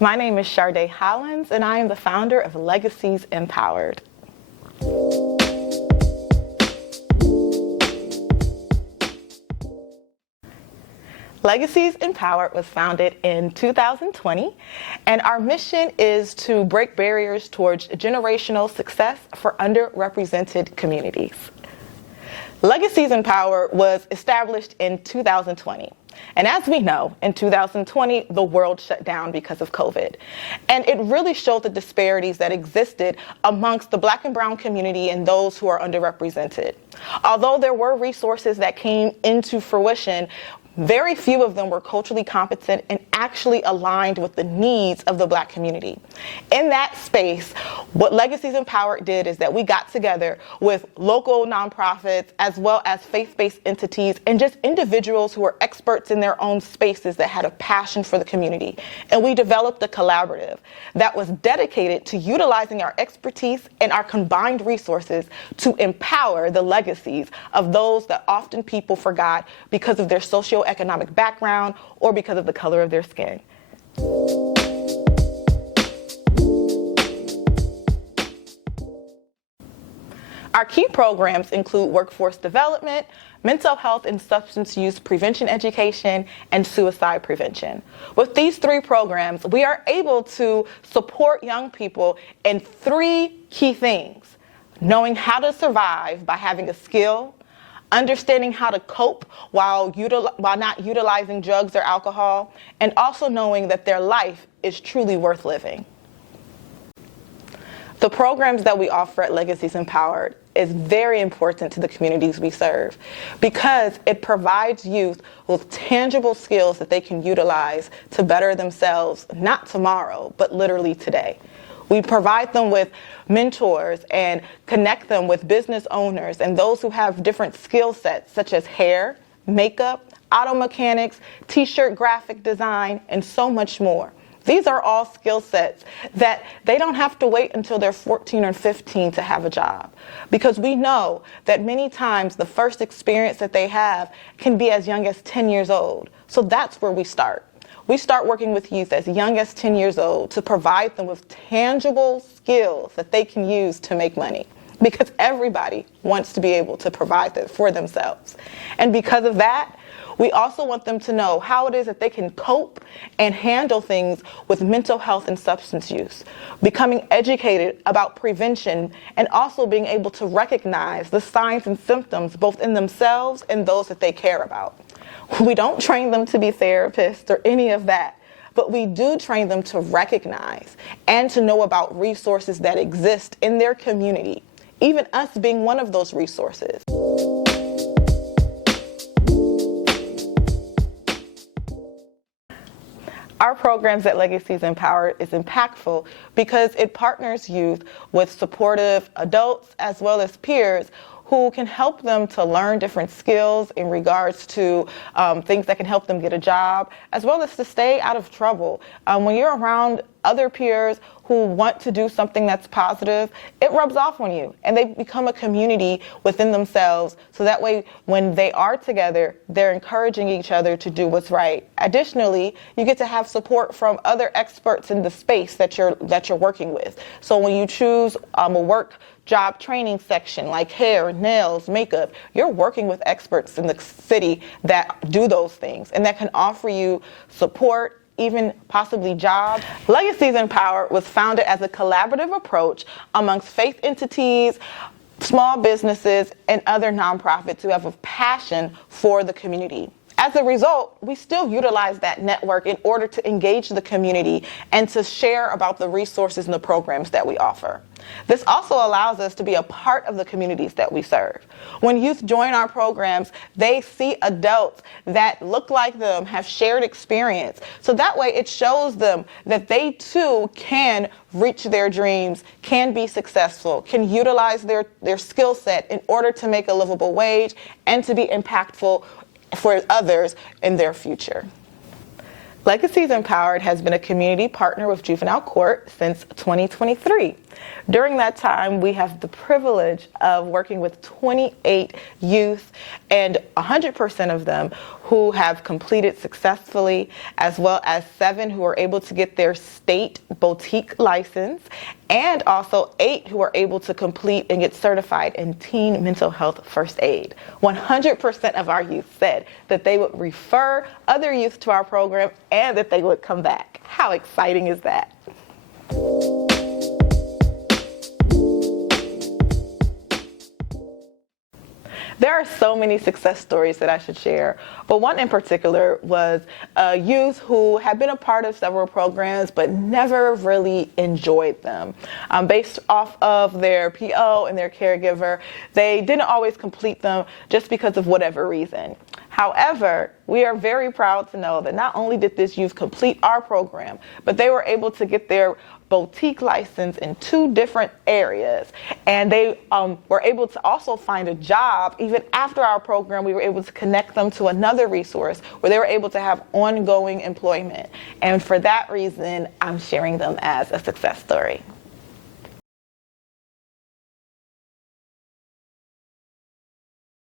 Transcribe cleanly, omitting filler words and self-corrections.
My name is Sharday Hollins, and I am the founder of Legacies Empowered. Legacies Empowered was founded in 2020, and our mission is to break barriers towards generational success for underrepresented communities. Legacies Empowered was established in 2020. And as we know, in 2020, the world shut down because of COVID. And it really showed the disparities that existed amongst the Black and Brown community and those who are underrepresented. Although there were resources that came into fruition, very few of them were culturally competent and actually aligned with the needs of the Black community. In that space, what Legacies Empowered did is that we got together with local nonprofits as well as faith-based entities and just individuals who are experts in their own spaces that had a passion for the community. And we developed a collaborative that was dedicated to utilizing our expertise and our combined resources to empower the legacies of those that often people forgot because of their socioeconomic background or because of the color of their skin. Our key programs include workforce development, mental health and substance use prevention education, and suicide prevention. With these three programs, we are able to support young people in three key things: knowing how to survive by having a skill, understanding how to cope while not utilizing drugs or alcohol, and also knowing that their life is truly worth living. The programs that we offer at Legacies Empowered is very important to the communities we serve because it provides youth with tangible skills that they can utilize to better themselves, not tomorrow, but literally today. We provide them with mentors and connect them with business owners and those who have different skill sets such as hair, makeup, auto mechanics, t-shirt graphic design, and so much more. These are all skill sets that they don't have to wait until they're 14 or 15 to have a job, because we know that many times the first experience that they have can be as young as 10 years old. So that's where we start. We start working with youth as young as 10 years old to provide them with tangible skills that they can use to make money, because everybody wants to be able to provide that for themselves. And because of that, we also want them to know how it is that they can cope and handle things with mental health and substance use, becoming educated about prevention, and also being able to recognize the signs and symptoms both in themselves and those that they care about. We don't train them to be therapists or any of that, but we do train them to recognize and to know about resources that exist in their community, even us being one of those resources. Our programs at Legacies Empowered is impactful because it partners youth with supportive adults as well as peers who can help them to learn different skills in regards to things that can help them get a job, as well as to stay out of trouble. When you're around other peers who want to do something that's positive, it rubs off on you, and they become a community within themselves, so that way when they are together, they're encouraging each other to do what's right. Additionally, you get to have support from other experts in the space that you're working with. So when you choose a work job training section like hair, nails, makeup, you're working with experts in the city that do those things and that can offer you support, even possibly jobs. Legacies Empowered was founded as a collaborative approach amongst faith entities, small businesses, and other nonprofits who have a passion for the community. As a result, we still utilize that network in order to engage the community and to share about the resources and the programs that we offer. This also allows us to be a part of the communities that we serve. When youth join our programs, they see adults that look like them, have shared experience. So that way it shows them that they too can reach their dreams, can be successful, can utilize their skill set in order to make a livable wage and to be impactful for others in their future. Legacies Empowered has been a community partner with Juvenile Court since 2023. During that time, we have the privilege of working with 28 youth and 100% of them who have completed successfully, as well as 7 who are able to get their state boutique license, and also 8 who are able to complete and get certified in teen mental health first aid. 100% of our youth said that they would refer other youth to our program and that they would come back. How exciting is that? There are so many success stories that I should share, but one in particular was a youth who had been a part of several programs but never really enjoyed them. Based off of their PO and their caregiver, they didn't always complete them just because of whatever reason. However, we are very proud to know that not only did this youth complete our program, but they were able to get their boutique license in 2 different areas. And they were able to also find a job. Even after our program, we were able to connect them to another resource where they were able to have ongoing employment. And for that reason, I'm sharing them as a success story.